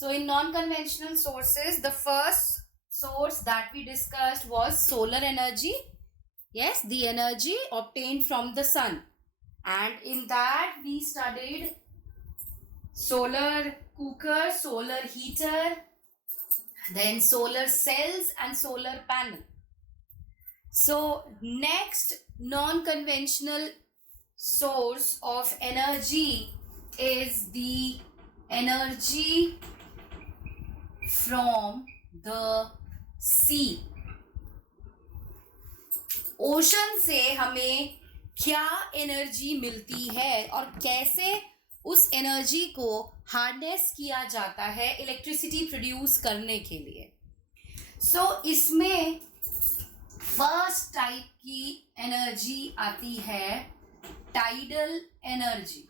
So in non-conventional sources, the first source that we discussed was solar energy. Yes, the energy obtained from the sun. And in that we studied solar cooker, solar heater, then solar cells and solar panel. So next non-conventional source of energy is the energy from the sea. Ocean से हमें क्या energy मिलती है और कैसे उस energy को harness किया जाता है इलेक्ट्रिसिटी प्रोड्यूस करने के लिए. सो इसमें फर्स्ट टाइप की एनर्जी आती है tidal energy.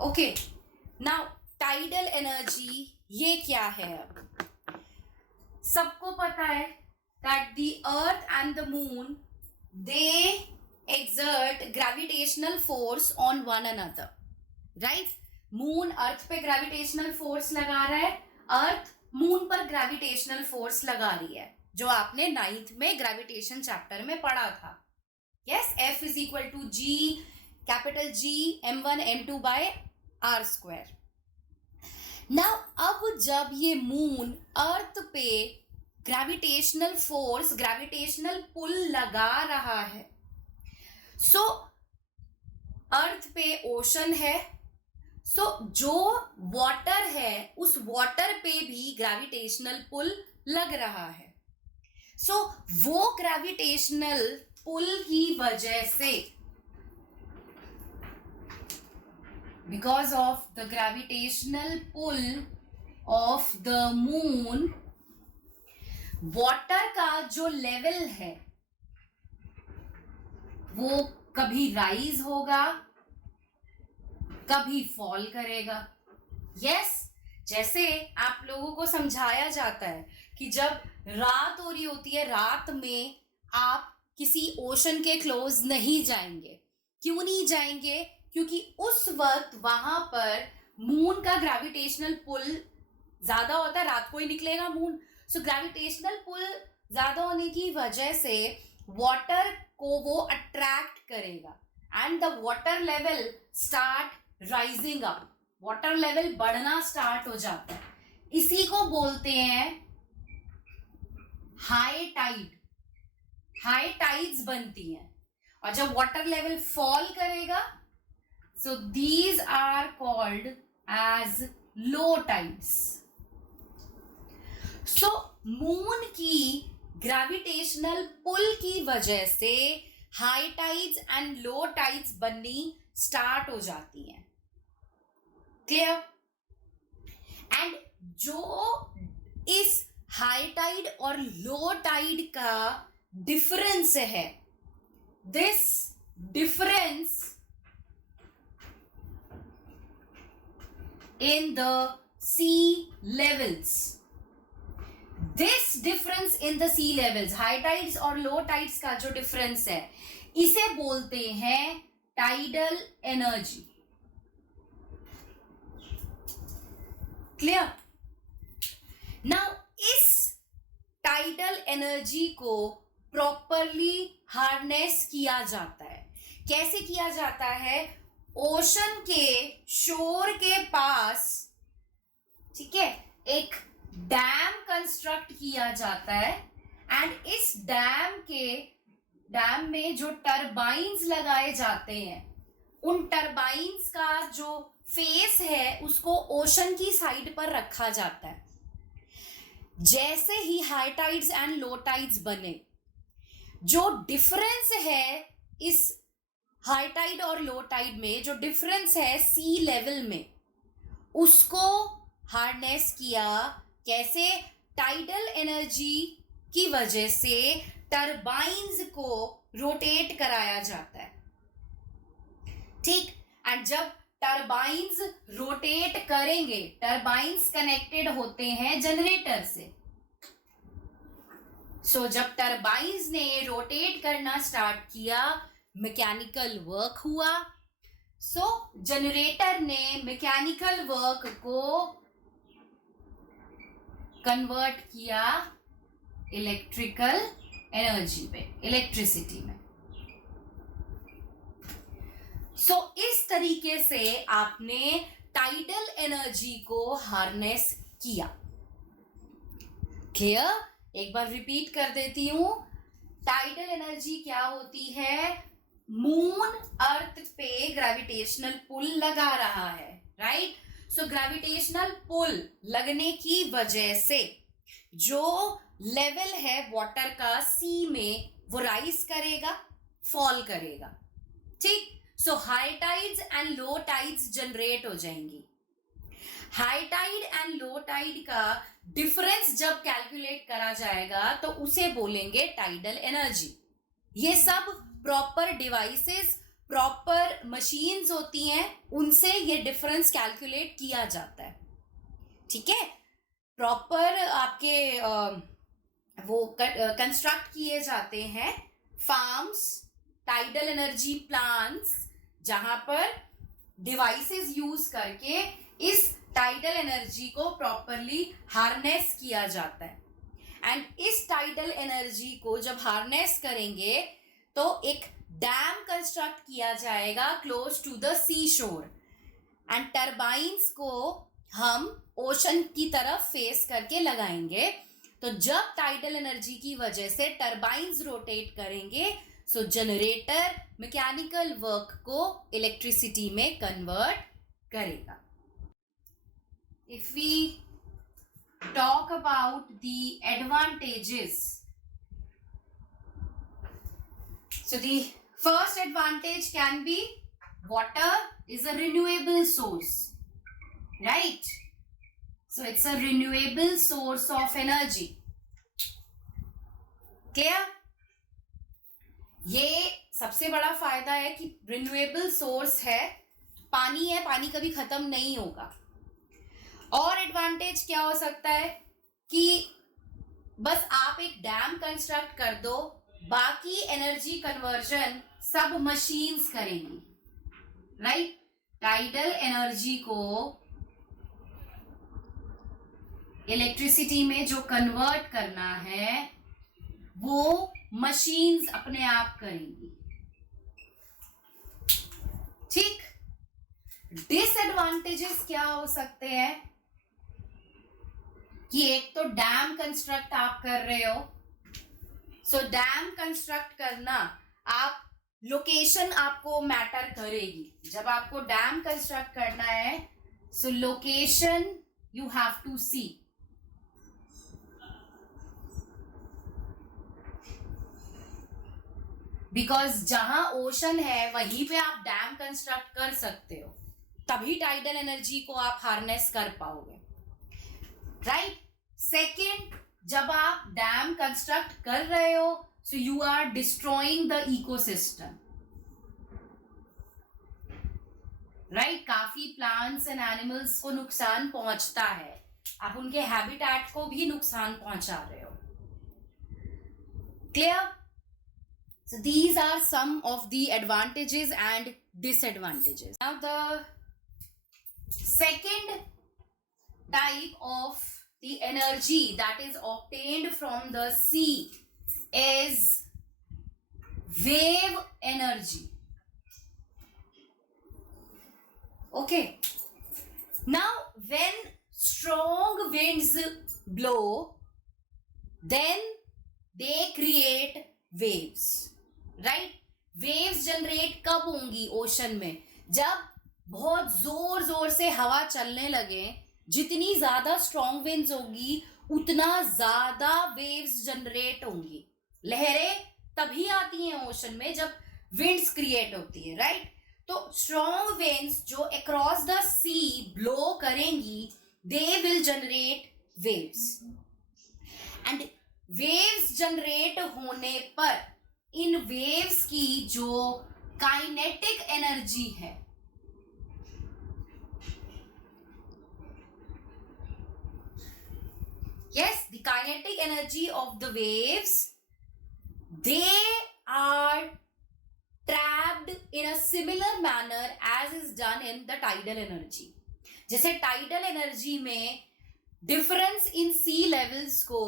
Okay, now tidal energy ये क्या है? सबको पता है that the earth and the moon, they exert gravitational force on one another, right? moon earth पे gravitational force लगा रहा है, earth moon पर gravitational force लगा रही है, जो आपने 9th में gravitation chapter में पढ़ा था. yes, F is equal to G, capital G m1 m2 by r square. Now अब जब ये मून अर्थ पे ग्रेविटेशनल फोर्स, ग्रेविटेशनल पुल लगा रहा है, सो अर्थ पे ओशन है, सो जो वाटर है उस वाटर पे भी ग्रेविटेशनल पुल लग रहा है. सो वो ग्रेविटेशनल पुल की वजह से, because of the gravitational pull of the moon, water का जो लेवल है वो कभी राइज होगा, कभी फॉल करेगा. यस, जैसे आप लोगों को समझाया जाता है कि जब रात हो रही होती है, रात में आप किसी ओशन के क्लोज नहीं जाएंगे. क्यों नहीं जाएंगे? क्योंकि उस वक्त वहां पर मून का ग्रेविटेशनल पुल ज्यादा होता है, रात को ही निकलेगा मून. सो ग्रेविटेशनल पुल ज्यादा होने की वजह से वाटर को वो अट्रैक्ट करेगा and the water level start rising up. Water level बढ़ना स्टार्ट हो जाता है. इसी को बोलते हैं हाई टाइड. हाई टाइड्स बनती हैं. और जब वाटर लेवल फॉल करेगा, so these are called as low tides. so moon की ग्रेविटेशनल पुल की वजह से high tides and low tides बननी स्टार्ट हो जाती हैं. क्लियर? एंड जो इस हाई टाइड और लो टाइड का डिफरेंस है, this difference in the sea levels, this difference in the sea levels, high tides और low tides का जो difference है, इसे बोलते हैं tidal energy. clear? now इस tidal energy को properly harness किया जाता है. कैसे किया जाता है? ओशन के शोर के पास, ठीक है, एक डैम कंस्ट्रक्ट किया जाता है एंड इस डैम में जो टरबाइन्स लगाए जाते हैं, उन टरबाइन्स का जो फेस है उसको ओशन की साइड पर रखा जाता है. जैसे ही high tides and low tides बने, जो डिफरेंस है इस हाई टाइड और लो टाइड में, जो डिफरेंस है सी लेवल में, उसको हार्नेस किया. कैसे? टाइडल एनर्जी की वजह से टरबाइन्स को रोटेट कराया जाता है. ठीक? एंड जब टरबाइन्स रोटेट करेंगे, टरबाइन्स कनेक्टेड होते हैं जनरेटर से. सो जब टरबाइन्स ने रोटेट करना स्टार्ट किया, मैकेनिकल वर्क हुआ, सो जनरेटर ने मैकेनिकल वर्क को कन्वर्ट किया इलेक्ट्रिकल एनर्जी पे, इलेक्ट्रिसिटी में। सो इस तरीके से आपने टाइडल एनर्जी को हार्नेस किया। क्लियर? एक बार रिपीट कर देती हूं। टाइडल एनर्जी क्या होती है? मून अर्थ पे ग्रेविटेशनल पुल लगा रहा है, राइट? सो ग्रेविटेशनल पुल लगने की वजह से जो लेवल है वाटर का सी में, वो राइज करेगा, फॉल करेगा, ठीक? So high tides and low tides generate हो जाएंगी। High tide and low tide का डिफरेंस जब कैलकुलेट करा जाएगा तो उसे बोलेंगे टाइडल एनर्जी। ये सब प्रॉपर डिवाइसेस, प्रॉपर मशीन्स होती हैं, उनसे ये डिफरेंस कैलकुलेट किया जाता है, ठीक है? प्रॉपर आपके वो कंस्ट्रक्ट किए जाते हैं फार्म्स, टाइडल एनर्जी प्लांट्स, जहां पर डिवाइसेस यूज करके इस टाइडल एनर्जी को प्रॉपरली हार्नेस किया जाता है। एंड इस टाइडल एनर्जी को जब हार्नेस करेंगे तो एक डैम कंस्ट्रक्ट किया जाएगा क्लोज टू द सी शोर, एंड टरबाइन्स को हम ओशन की तरफ फेस करके लगाएंगे। तो जब टाइडल एनर्जी की वजह से टरबाइन्स रोटेट करेंगे, सो जनरेटर मैकेनिकल वर्क को इलेक्ट्रिसिटी में कन्वर्ट करेगा। If we talk about the advantages, so the first advantage can be water is a renewable source, right? So it's a renewable source of energy. Clear? ये सबसे बड़ा फायदा है कि renewable source है, पानी है, पानी कभी खत्म नहीं होगा। और एडवांटेज क्या हो सकता है कि बस आप एक डैम कंस्ट्रक्ट कर दो, बाकी एनर्जी कन्वर्जन सब मशीन्स करेंगी, राइट? टाइडल एनर्जी को इलेक्ट्रिसिटी में जो कन्वर्ट करना है वो मशीन्स अपने आप करेंगी, ठीक? डिसएडवांटेजेस क्या हो सकते हैं कि एक तो डैम कंस्ट्रक्ट आप कर रहे हो, सो डैम कंस्ट्रक्ट करना, आप लोकेशन आपको मैटर करेगी। जब आपको डैम कंस्ट्रक्ट करना है, so location you have to see. Because जहां ओशन है वहीं पे आप डैम कंस्ट्रक्ट कर सकते हो, तभी टाइडल एनर्जी को आप हार्नेस कर पाओगे, राइट? सेकेंड, जब आप डैम कंस्ट्रक्ट कर रहे हो, so you are destroying the ecosystem, right? काफी प्लांट्स एंड एनिमल्स को नुकसान पहुंचता है, आप उनके हैबिटेट को भी नुकसान पहुंचा रहे हो। Clear? So these are some of the advantages and disadvantages. Now the second type of the energy that is obtained from the sea is wave energy. Okay. Now when strong winds blow, then they create waves. Right? Waves generate कब होंगी ocean में? जब बहुत जोर जोर से हवा चलने लगे, जितनी ज्यादा स्ट्रॉन्ग विंड्स होगी उतना ज्यादा वेव्स जनरेट होंगी। लहरें तभी आती हैं ओशन में जब विंड्स क्रिएट होती है, राइट? तो स्ट्रॉन्ग विंड्स जो अक्रॉस द सी ब्लो करेंगी, they will generate waves, and waves generate होने पर इन वेव्स की जो काइनेटिक एनर्जी है, yes, the kinetic energy of the waves, they are trapped in a similar manner as is done in the tidal energy. जैसे tidal energy में difference in C levels को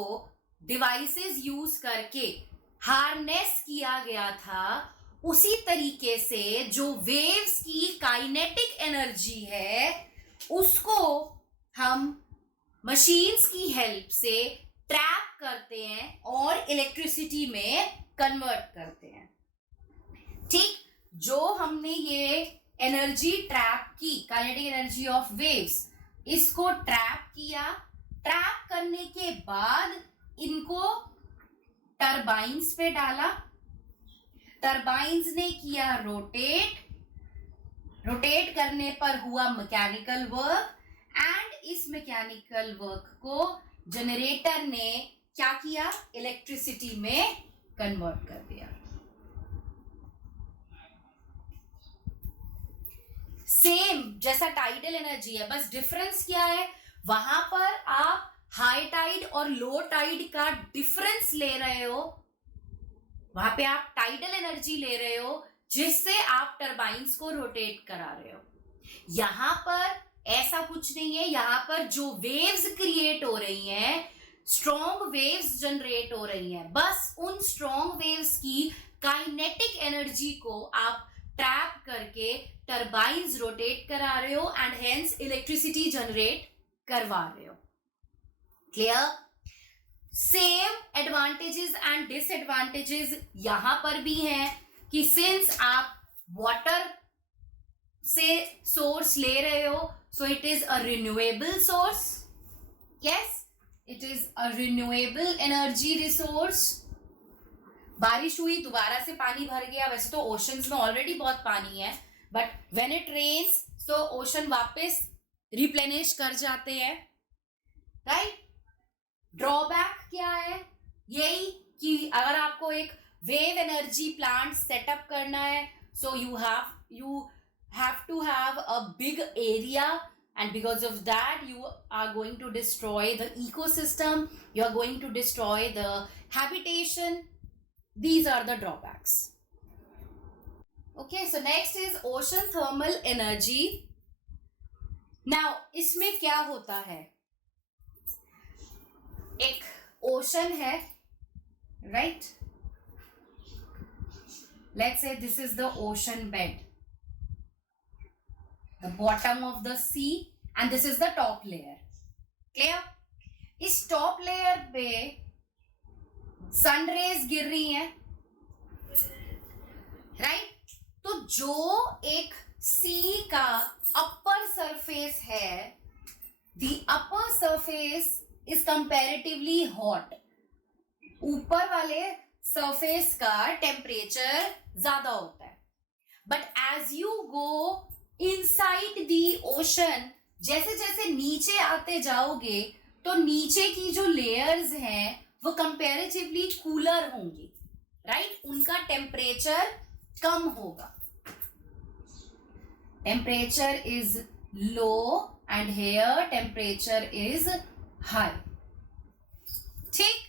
devices use करके harness किया गया था, उसी तरीके से जो वेव्स की काइनेटिक एनर्जी है उसको हम मशीन्स की हेल्प से ट्रैप करते हैं और इलेक्ट्रिसिटी में कन्वर्ट करते हैं. ठीक, जो हमने ये एनर्जी ट्रैप की, काइनेटिक एनर्जी ऑफ वेव्स, इसको ट्रैप किया. ट्रैप करने के बाद इनको टरबाइंस पे डाला. टरबाइंस ने किया रोटेट. रोटेट करने पर हुआ मैकेनिकल वर्क एंड इस मैकेनिकल वर्क को जनरेटर ने क्या किया, इलेक्ट्रिसिटी में कन्वर्ट कर दिया. सेम जैसा टाइडल एनर्जी है, बस डिफरेंस क्या है, वहां पर आप हाई टाइड और लो टाइड का डिफरेंस ले रहे हो. वहां पे आप टाइडल एनर्जी ले रहे हो जिससे आप टरबाइंस को रोटेट करा रहे हो. यहां पर ऐसा कुछ नहीं है. यहां पर जो वेव्स क्रिएट हो रही हैं, स्ट्रॉन्ग वेव्स जनरेट हो रही हैं, बस उन स्ट्रॉन्ग वेव्स की काइनेटिक एनर्जी को आप ट्रैप करके टरबाइंस रोटेट करा रहे हो एंड हेंस इलेक्ट्रिसिटी जनरेट करवा रहे हो. Clear? Same advantages and disadvantages यहां पर भी हैं कि सिंस आप वाटर से सोर्स ले रहे हो, so it is a renewable source. Yes, it is a renewable energy resource. बारिश हुई, दोबारा से पानी भर गया. वैसे तो ओशंस में ऑलरेडी बहुत पानी है, but when it rains so ocean वापस रिप्लेनिश कर जाते हैं. राइट? ड्रॉबैक क्या है? यही कि अगर आपको एक वेव एनर्जी प्लांट सेटअप करना है, so you have to have a big area, and because of that you are going to destroy the ecosystem, you are going to destroy the habitation. These are the drawbacks. Okay, so next is ocean thermal energy. Now इसमें क्या होता है, एक ocean है, right? Let's say this is the ocean bed, the bottom of the sea, and this is the top layer. Clear? इस top layer पे sun rays गिर रही हैं, राइट? तो जो एक सी का अपर सरफेस है, the upper surface is comparatively hot. ऊपर वाले सरफेस का टेम्परेचर ज्यादा होता है, but as you go inside the ocean, जैसे जैसे नीचे आते जाओगे तो नीचे की जो लेयर्स हैं वो कंपैरेटिवली कूलर होंगी, राइट? उनका टेम्परेचर कम होगा. Temperature is low and here temperature is high. ठीक?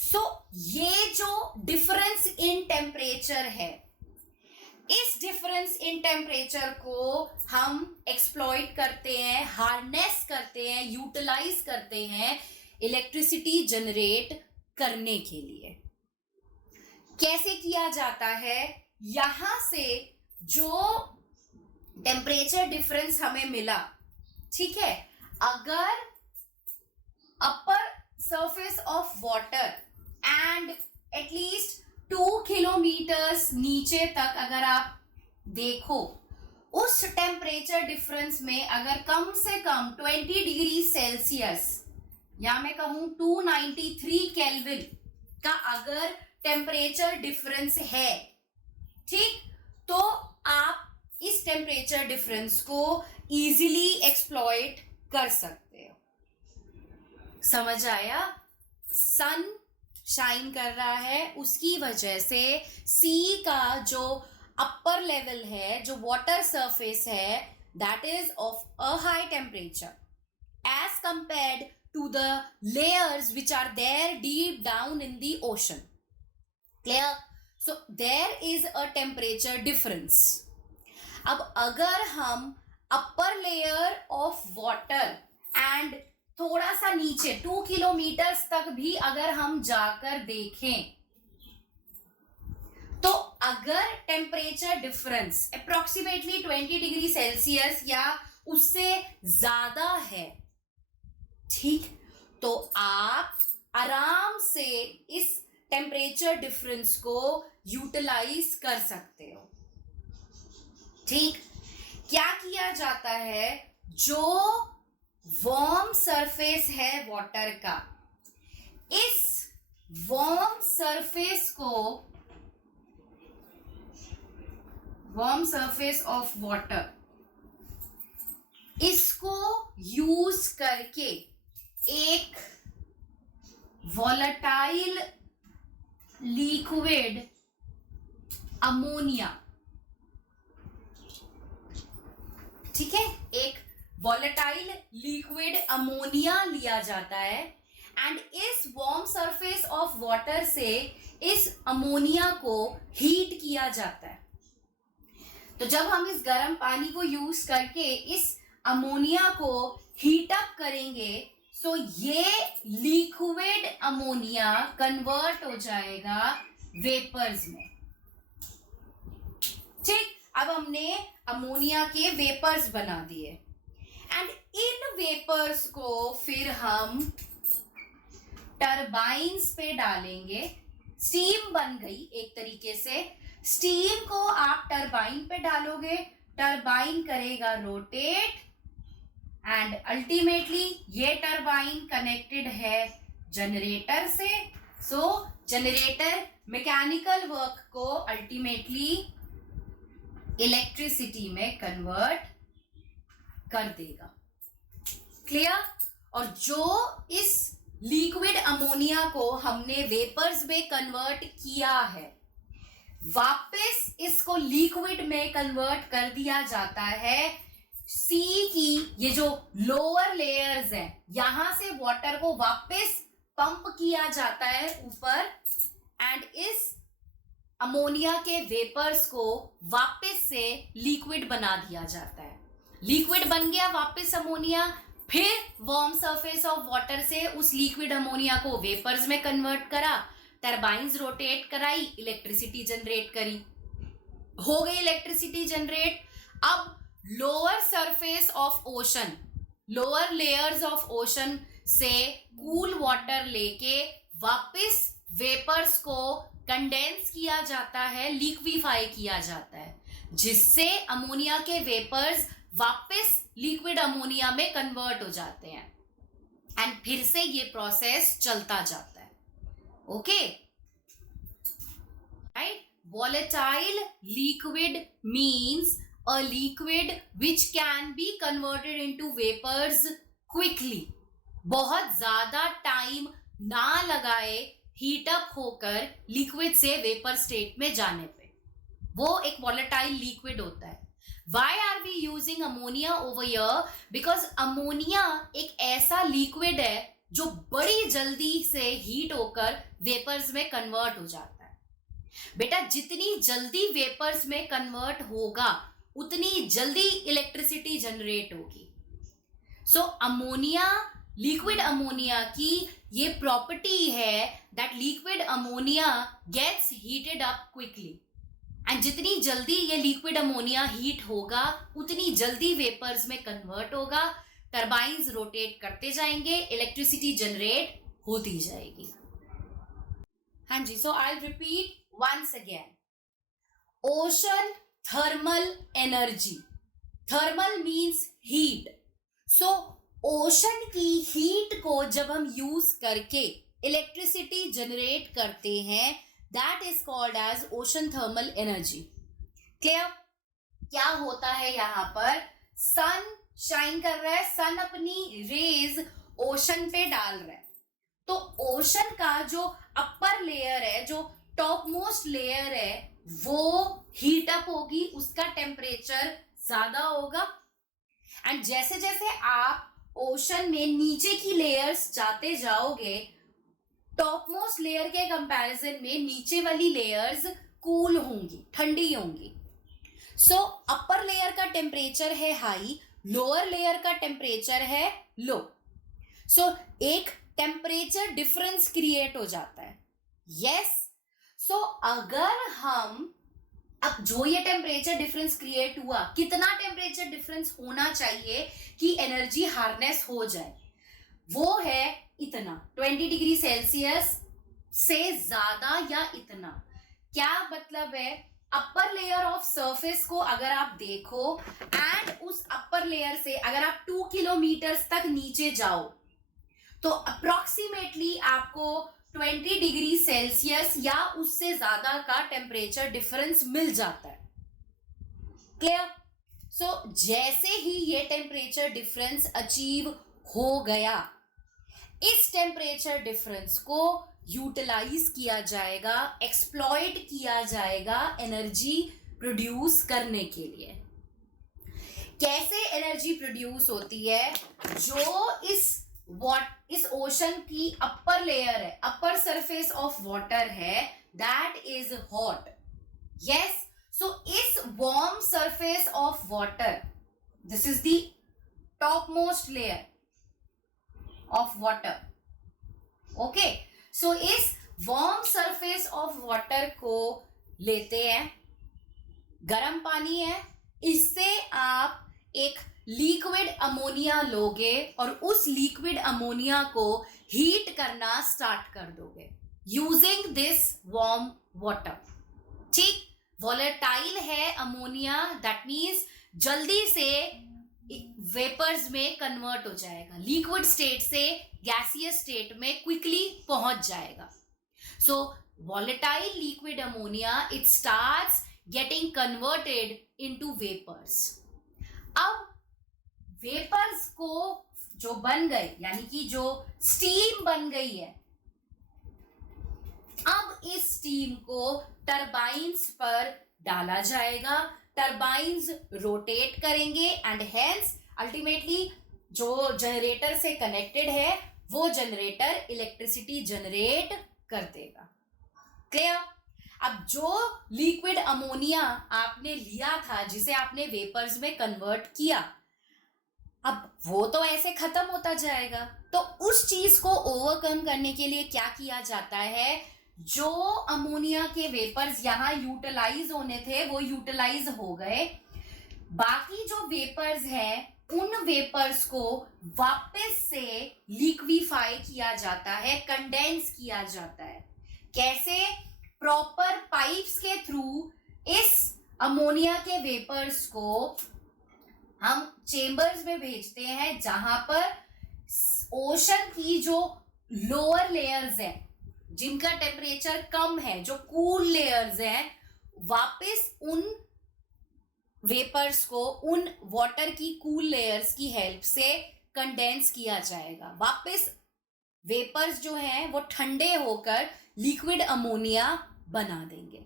सो ये जो डिफरेंस इन टेम्परेचर है, इस डिफरेंस इन टेम्परेचर को हम एक्सप्लॉइट करते हैं, हार्नेस करते हैं, यूटिलाइज करते हैं इलेक्ट्रिसिटी जनरेट करने के लिए. कैसे किया जाता है? यहां से जो टेम्परेचर डिफरेंस हमें मिला, ठीक है, अगर अपर surface of water and at least 2 kilometres नीचे तक अगर आप देखो, उस टेम्परेचर डिफरेंस में अगर कम से कम 20 डिग्री सेल्सियस या मैं कहूं 293 केल्विन का अगर टेम्परेचर डिफरेंस है, ठीक, तो आप इस टेम्परेचर डिफरेंस को इजीली एक्सप्लॉइट कर सकते हो. समझ आया? सन शाइन कर रहा है, उसकी वजह से सी का जो अपर लेवल है, जो वाटर सरफेस है, that is of a high temperature as compared to the layers which are there deep down in the ocean. Clear? So there is a temperature difference. अब अगर हम upper layer of water and थोड़ा सा नीचे 2 kilometres तक भी अगर हम जाकर देखें, तो अगर temperature difference approximately 20 degree Celsius या उससे ज्यादा है, ठीक, तो आप आराम से इस टेम्परेचर डिफरेंस को यूटिलाइज कर सकते हो. ठीक, क्या किया जाता है, जो वार्म सरफेस है वाटर का, इस वार्म सरफेस ऑफ वाटर, इसको यूज करके एक वॉलेटाइल लिक्विड अमोनिया, ठीक है, एक वॉलेटाइल लिक्विड अमोनिया लिया जाता है एंड इस वार्म सरफेस ऑफ वाटर से इस अमोनिया को हीट किया जाता है. तो जब हम इस गर्म पानी को यूज करके इस अमोनिया को हीट अप करेंगे, सो ये लिक्विड अमोनिया कन्वर्ट हो जाएगा वेपर्स में. ठीक, अब हमने अमोनिया के वेपर्स बना दिए एंड इन वेपर्स को फिर हम टरबाइन्स पे डालेंगे. स्टीम बन गई एक तरीके से. स्टीम को आप टरबाइन पे डालोगे, टरबाइन करेगा रोटेट एंड अल्टीमेटली ये टरबाइन कनेक्टेड है जनरेटर से. सो जनरेटर मैकेनिकल वर्क को अल्टीमेटली इलेक्ट्रिसिटी में कन्वर्ट कर देगा. क्लियर? और जो इस लिक्विड अमोनिया को हमने वेपर्स में कन्वर्ट किया है, वापस इसको लिक्विड में कन्वर्ट कर दिया जाता है. सी की ये जो लोअर लेयर्स है, यहां से वाटर को वापस पंप किया जाता है ऊपर एंड इस अमोनिया के वेपर्स को वापस से लिक्विड बना दिया जाता है. लिक्विड बन गया वापस अमोनिया, फिर वार्म सरफेस ऑफ वाटर से उस लिक्विड अमोनिया को वेपर्स में कन्वर्ट करा, टरबाइन्स रोटेट कराई, इलेक्ट्रिसिटी जनरेट करी, हो गई इलेक्ट्रिसिटी जनरेट. अब lower surface of ocean, lower layers of ocean से कूल वाटर लेके वापस वेपर्स को कंडेंस किया जाता है, लिक्विफाई किया जाता है, जिससे अमोनिया के वेपर्स वापस लिक्विड अमोनिया में कन्वर्ट हो जाते हैं एंड फिर से ये प्रोसेस चलता जाता है. Okay, right? Volatile liquid means a liquid which can be converted into vapors quickly. बहुत ज्यादा टाइम ना लगाए हीट अप होकर लिक्विड से वेपर स्टेट में जाने पे, वो एक वॉलेटाइल लिक्विड होता है. Why are we using ammonia over here? Because ammonia एक ऐसा लिक्विड है जो बड़ी जल्दी से हीट होकर वेपर्स में कन्वर्ट हो जाता है. बेटा, जितनी जल्दी वेपर्स में कन्वर्ट होगा उतनी जल्दी इलेक्ट्रिसिटी जनरेट होगी. सो अमोनिया, लिक्विड अमोनिया की ये प्रॉपर्टी है that liquid ammonia gets heated up quickly and जितनी जल्दी ये लिक्विड अमोनिया हीट होगा उतनी जल्दी वेपर्स में कन्वर्ट होगा, टरबाइन्स रोटेट करते जाएंगे, इलेक्ट्रिसिटी जनरेट होती जाएगी. हाँ जी, so I repeat once again. Ocean thermal energy. Thermal means heat. So ocean की हीट को जब हम यूज करके इलेक्ट्रिसिटी जनरेट करते हैं, that is called as ocean thermal energy. Clear? क्या होता है, यहाँ पर सन शाइन कर रहा है, सन अपनी रेज ओशन पे डाल रहा है, तो ओशन का जो अपर लेयर है, जो टॉप मोस्ट लेयर है, वो हीट अप होगी, उसका टेम्परेचर ज्यादा होगा एंड जैसे जैसे आप ओशन में नीचे की लेयर्स जाते जाओगे, टॉप मोस्ट लेयर के कंपैरिजन में नीचे वाली लेयर्स कूल होंगी, ठंडी होंगी। सो अपर लेयर का टेम्परेचर है हाई, लोअर लेयर का टेम्परेचर है लो। सो एक टेम्परेचर डिफरेंस क्रिएट हो जाता है। यस, सो अगर हम अब जो ये टेम्परेचर डिफरेंस क्रिएट हुआ, कितना टेम्परेचर डिफरेंस होना चाहिए कि एनर्जी हार्नेस हो जाए, वो है इतना, 20 डिग्री सेल्सियस से ज्यादा या इतना। क्या मतलब है, अपर लेयर ऑफ सरफेस को अगर आप देखो एंड उस अपर लेयर से अगर आप 2 किलोमीटर तक नीचे जाओ तो अप्रोक्सीमेटली आपको 20 डिग्री सेल्सियस या उससे ज्यादा का टेम्परेचर डिफरेंस मिल जाता है। क्लियर? सो जैसे ही ये टेम्परेचर डिफरेंस अचीव हो गया, इस टेम्परेचर डिफरेंस को यूटिलाइज किया जाएगा, एक्सप्लॉइट किया जाएगा एनर्जी प्रोड्यूस करने के लिए। कैसे एनर्जी प्रोड्यूस होती है? जो इस ओशन की अपर लेयर है, अपर सरफेस ऑफ वाटर है, that is hot. Yes, so इस warm surface of water, this is the top most layer of water. Okay, so इस वार्म सरफेस ऑफ वाटर को लेते हैं, गर्म पानी है, इससे आप एक लिक्विड अमोनिया लोगे और उस लिक्विड अमोनिया को हीट करना स्टार्ट कर दोगे यूजिंग दिस वार्म वाटर। ठीक, वॉलेटाइल है अमोनिया, दैट मीन्स जल्दी से वेपर्स में कन्वर्ट हो जाएगा, लिक्विड स्टेट से गैसियस स्टेट में क्विकली पहुंच जाएगा। सो volatile liquid ammonia, it starts getting converted into vapors. अब वेपर्स को जो बन गए, यानी कि जो स्टीम बन गई है, अब इस स्टीम को टरबाइन्स पर डाला जाएगा, टरबाइन्स रोटेट करेंगे एंड हेंस अल्टीमेटली जो जनरेटर से कनेक्टेड है वो जनरेटर इलेक्ट्रिसिटी जनरेट कर देगा। क्लियर? अब जो लिक्विड अमोनिया आपने लिया था, जिसे आपने वेपर्स में कन्वर्ट किया, अब वो तो ऐसे खत्म होता जाएगा। तो उस चीज को ओवरकम करने के लिए क्या किया जाता है, जो अमोनिया के वेपर्स यहाँ यूटिलाइज होने थे वो यूटिलाइज हो गए, बाकी जो वेपर्स हैं उन वेपर्स को वापस से लिक्विफाई किया जाता है, कंडेंस किया जाता है। कैसे? प्रॉपर पाइप्स के थ्रू इस अमोनिया के वेपर्स को हम चेंबर्स में भेजते हैं, जहां पर ओशन की जो लोअर लेयर्स हैं, जिनका टेम्परेचर कम है, जो कूल लेयर्स हैं, वापस उन वेपर्स को उन वाटर की कूल लेयर्स की हेल्प से कंडेंस किया जाएगा। वापस वेपर्स जो हैं वो ठंडे होकर लिक्विड अमोनिया बना देंगे।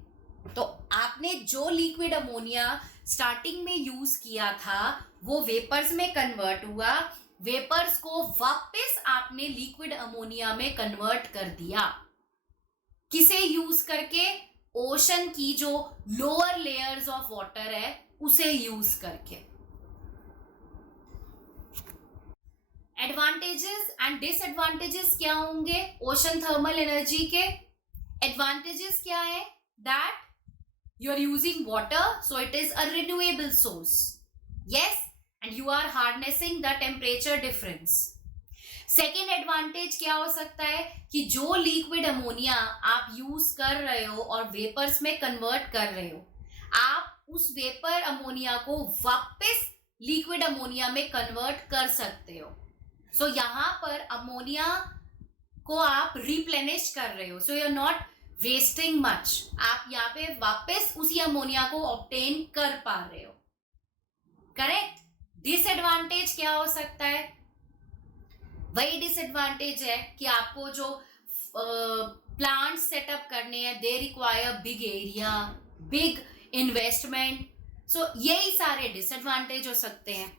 तो आपने जो लिक्विड अमोनिया स्टार्टिंग में यूज किया था वो वेपर्स में कन्वर्ट हुआ, वेपर्स को वापस आपने लिक्विड अमोनिया में कन्वर्ट कर दिया। किसे यूज करके? ओशन की जो लोअर लेयर्स ऑफ वाटर है उसे यूज करके। एडवांटेजेस एंड डिसएडवांटेजेस क्या होंगे ओशन थर्मल एनर्जी के? एडवांटेजेस क्या है? That you are using water, so it is a renewable source. Yes, and you are harnessing the temperature difference. Second advantage क्या हो सकता है कि जो लिक्विड अमोनिया आप यूज कर रहे हो और वेपर्स में कन्वर्ट कर रहे हो, आप उस वेपर अमोनिया को वापस लिक्विड अमोनिया में कन्वर्ट कर सकते हो। सो यहाँ पर अमोनिया को आप रिप्लेनिश कर रहे हो, so you are not wasting much, आप यहाँ पे वापस उसी अमोनिया को ऑब्टेन कर पा रहे हो। करेक्ट? डिसएडवांटेज क्या हो सकता है? वही डिसएडवांटेज है कि आपको जो प्लांट सेटअप करने हैं, they require big area, big investment. So यही सारे डिसएडवांटेज हो सकते हैं।